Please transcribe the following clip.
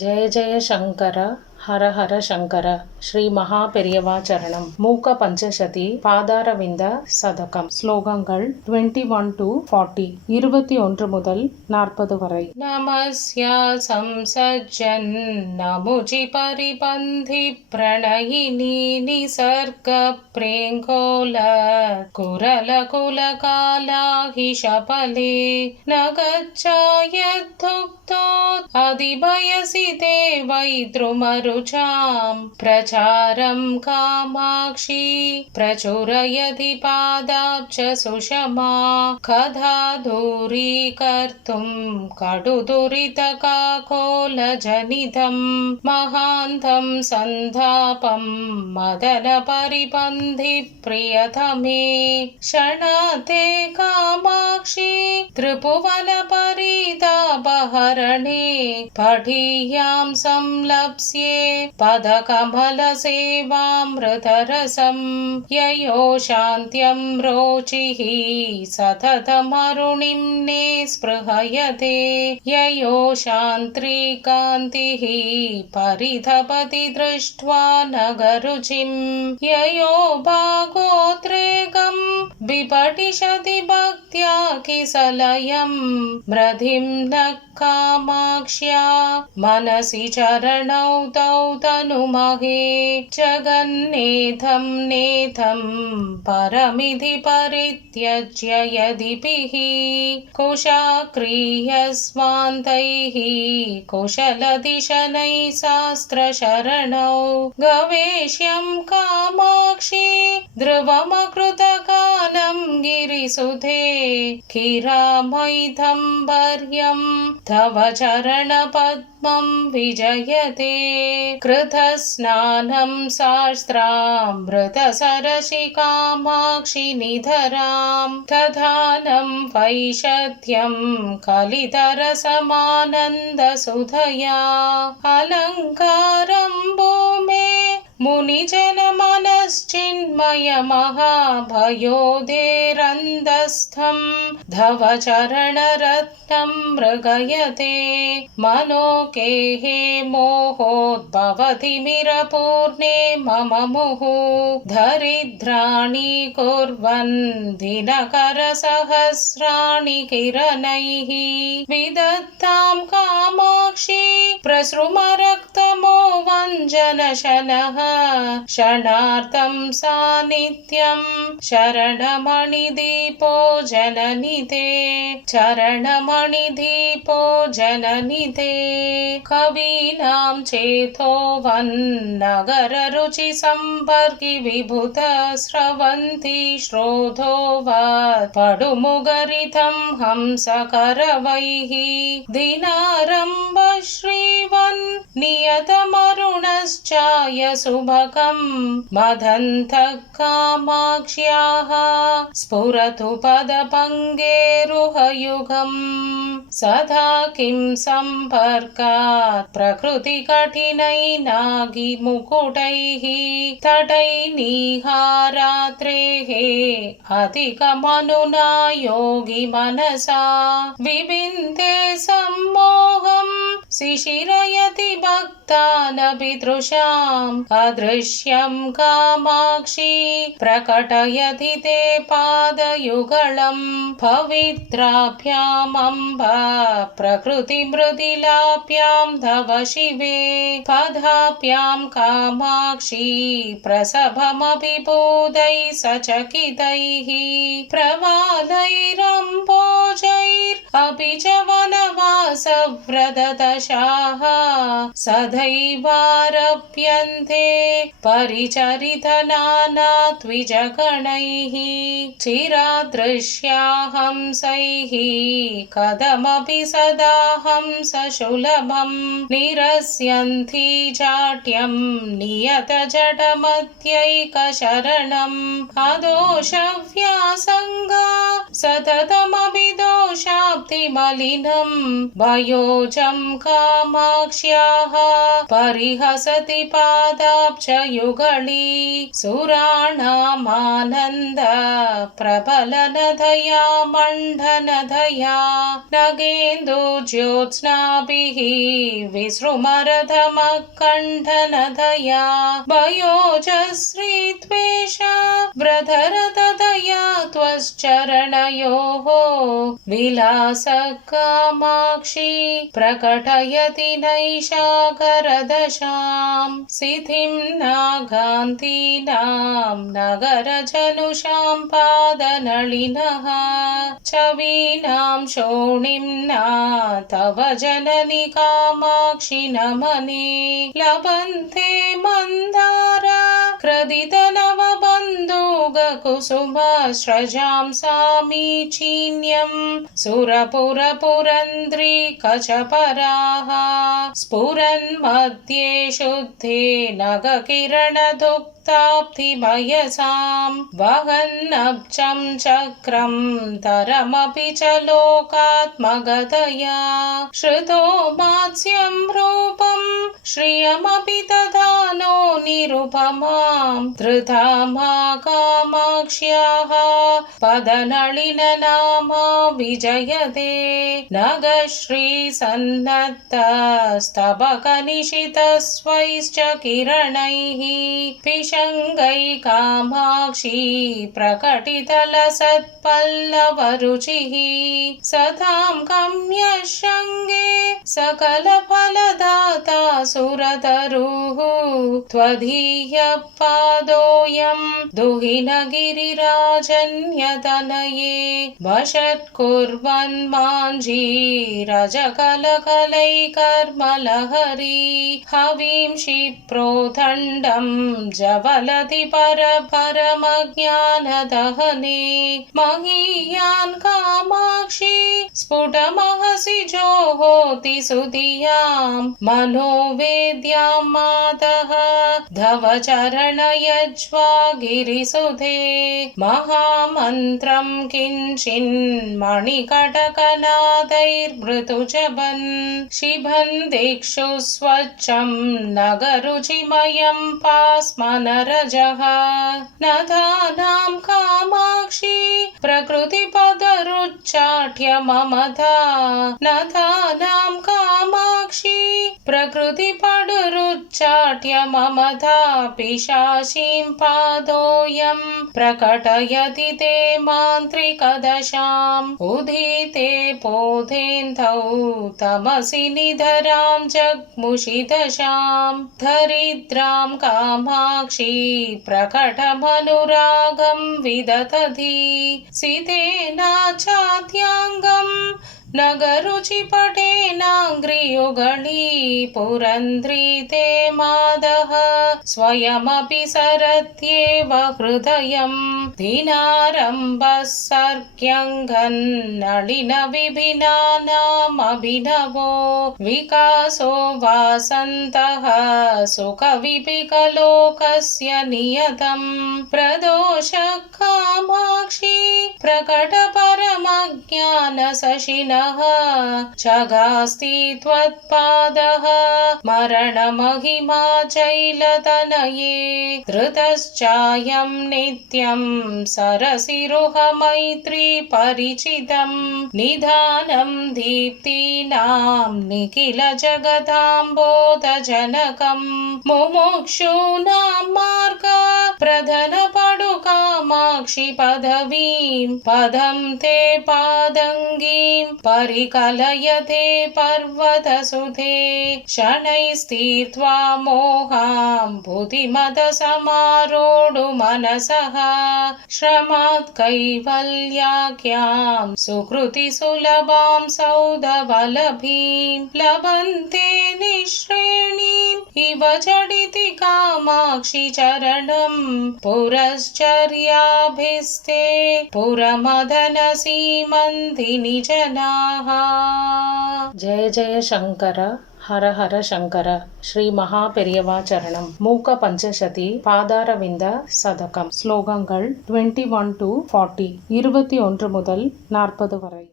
జయ జయ శంకర హర హర శంకర శ్రీ மகா சரணம். மூக்க பஞ்சசதி பாதாரவிந்த சதகம். ஸ்லோகங்கள் 21 to 40, 21 முதல் 40 வரை. நமஸ்யா சம்சஜ்ஜன் நமுஜி பரிபந்தி பிரணயினி நிசர்க பிரேங்கோல குரல குலகாலாஹி ஷபலே நகச்சாயத்துக்தோ அதிபயசி தேவை द्रुमरुचां प्रचारं कामाक्षी प्रचुरयति पादाब्ज सुषमा कथा दूरीकर्तुं कडुदुरितकाकोलजनितं महान्तं सन्तापं मदनपरिपन्थि प्रियतमे क्षणाते कामाक्षी त्रिभुवनपरीतापहरणे पठीयां संलप्स्ये पदकमलसेवामृतरसं ययो शान्त्यं रोचिः सततमरुणिम्ने स्पृहयते ययो शान्त्रीकान्तिः परितपति दृष्ट्वा नगरुचिं ययो भागोद्रेकं विपटिषति भक्त्या किसलयं मृधिं न कामाक्ष्या मनसि चरणौ तौ तनुमहे जगन्नेथं नेथं परमिति परित्यज्य यदिभिः कुशाक्रियस्वान्तैः कुशलदिशनैः शास्त्रशरणौ गवेष्यं कामाक्षी ध्रुवमकृतकालं गिरिसुधे किरामैथम्बर्यं तव चरणपद्मं विजयते कृतस्नानं शास्त्रामृतसरसि कामाक्षि निधरां दधानं वैशद्यं कलितरसमानन्दसुधया अलङ्कारं भूमे मुनिजनमनश्चिन्मयमहाभयोधेरन्दस्थं धवचरणरत्नं मृगयते मनोकेः मोहोद्भवति मिरपूर्णे मम मुहुः दरिद्राणि कुर्वन् दिनकरसहस्राणि किरणैः विदत्तां कामाक्षी प्रसृमरक्तमो वञ्जनशनः क्षणार्धं सानित्यं शरणमणिदीपो जननि ते चरणमणिदीपो जननि ते कवीनां चेतोवन्नगररुचि सम्पर्कि विभुत स्रवन्ति श्रोधोवत् पडुमुगरितं हंसकरवैः दिनारम्भ श्रीवन् नियतमरुणश्चाय सुभगं मदन्तः कामाक्ष्याः स्फुरतु पदपङ्गेरुहयुगम् सदा किं सम्पर्कात् प्रकृतिकठिनैनागिमुकुटैः तटैर्निहारात्रेः अधिकमनुना योगी मनसा विविन्दे सम्मोहं शिशिरयति भक्तानभिदृशाम् अदृश्यं कामाक्षी प्रकटयति ते पादयुगलं पवित्राभ्यामम्ब प्रकृतिमृदिलाभ्यां तव शिवे पदाभ्यां कामाक्षी प्रसभमभिभूतैः सचकितैः प्रवालैरम्भोजैरपि च वनवासव्रतदशाः सदैवारभ्यन्ते परिचरितनानाद्विजगणैः चिरादृश्या हंसैः कथमपि सदा हंसशुलभं निरस्यन्ति जाट्यं नियतजडमत्यैकशरणम् अदोषव्यासङ्गा सततमभिदोषाब्धिमलिनं वयोजं कामाक्ष्या परिहसति पादाब्जयुगली सुराणामानन्द प्रबलनधया मण्डनधया नगेन्दुज्योत्स्नाभिः विसृमरधमकण्ठनधया भयोजश्रीत्वेष व्रधरतदया त्वश्चरणयोः विलासकामाक्षी प्रकटयति नैषाकरदशां सिद्धिं नागान्तीनां नगरजनुषां पादनलिनः छवीनां शोणिम्ना तव जननि कामाक्षि नमने लभन्ते मन्दार क्रदितनवबन्धुगकुसुमस्रजां सामीचीन्यं सुरपुरपुरन्द्री कचपराः स्फुरन्मध्ये शुद्धे नगकिरणदुक्ताब्धिमयसां वहन्नब्जं चक्रं तरमपि च लोकात्मगतया श्रुतो मात्स्यं रूपं श्रियमपि तथा नो निरुपमां धृतामा कामाक्ष्याः पदनलिननामा विजयते नगश्रीसन्नद्धस्तबकनिशितस्वैश्च किरणैः पिशङ्गै कामाक्षी प्रकटितलसत्पल्लवरुचिः सतां कम्यशृङ्गे सकलफलदाता सुरतरुः त्वदीयपादोऽयं दुहिनगिरिराजन्यतनये वषट्कुर्वन्माञ्जीरजकलकलैकर्मलहरी हवीं क्षिप्रोदण्डं जवलति परमज्ञानदहने महीयान् कामाक्षी स्फुटमहसि जोहोति सुधियां मनोवेद्यां मातः धव चरणयज्वा गिरिसुधे महामन्त्रं किञ्चिन्मणिकटकनादैर्मृदुजबन् शिभन् दिक्षु स्वच्छं नगरुचिमयं पास्मनरजः नदानां कामाक्षी प्रकृतिपदरुच्चाट्य ममता नदानां कामाक्षी प्रकृतिपडरुच्चाट्य ममता पिशाचीं पादोऽयं प्रकटयति ते मान्त्रिकदशाम् उदिते पोधेन्धौ तमसि निधरां जग्मुषिदशां दरिद्रां कामाक्षी प्रकटमनुरागं विदधति सितेनाचाद्याङ्गं नगरुचिपटेनाङ्घ्रियुगली पुरन्द्री ते मादः स्वयमपि सरत्येव हृदयं दिनारम्भः सर्ग्यङ्घन्नलिनविभिन्नानामभिनवो विकासो वासन्तः सुखविपिकलोकस्य नियतं प्रदोषः कामाक्षी प्रकटपरमज्ञानशशिनः चगास्ति त्वत्पादः मरणमहिमा चैलतनये धृतश्चायं नित्यं सरसिरुहमैत्री परिचितं निधानं दीप्तीनां निखिल जगदाम्बोधजनकं मुमुक्षूणां मार्ग प्रधनपडु कामाक्षि पदवीं पदं ते पादङ्गीं परिकलयते पर्वतसुधे शनैस्तीर्त्वा मोहां बुद्धिमदसमारोढु मनसः श्रमात् कैवल्याख्यां सुकृतिसुलभां सौधवलभीं लभन्ते निःश्रेणीम् इव झटिति कामाक्षि चरणं पुरश्चर्याभिस्ते पुरमदन सीमन्तिनि जनाः। जय जय शंकर हर हर शंकर श्री महापेरियवा चरणम मूक पंचशती பாதாரவிந்த சதகம் ஸ்லோகங்கள் 21 to 40 21 முதல் 40 வரை.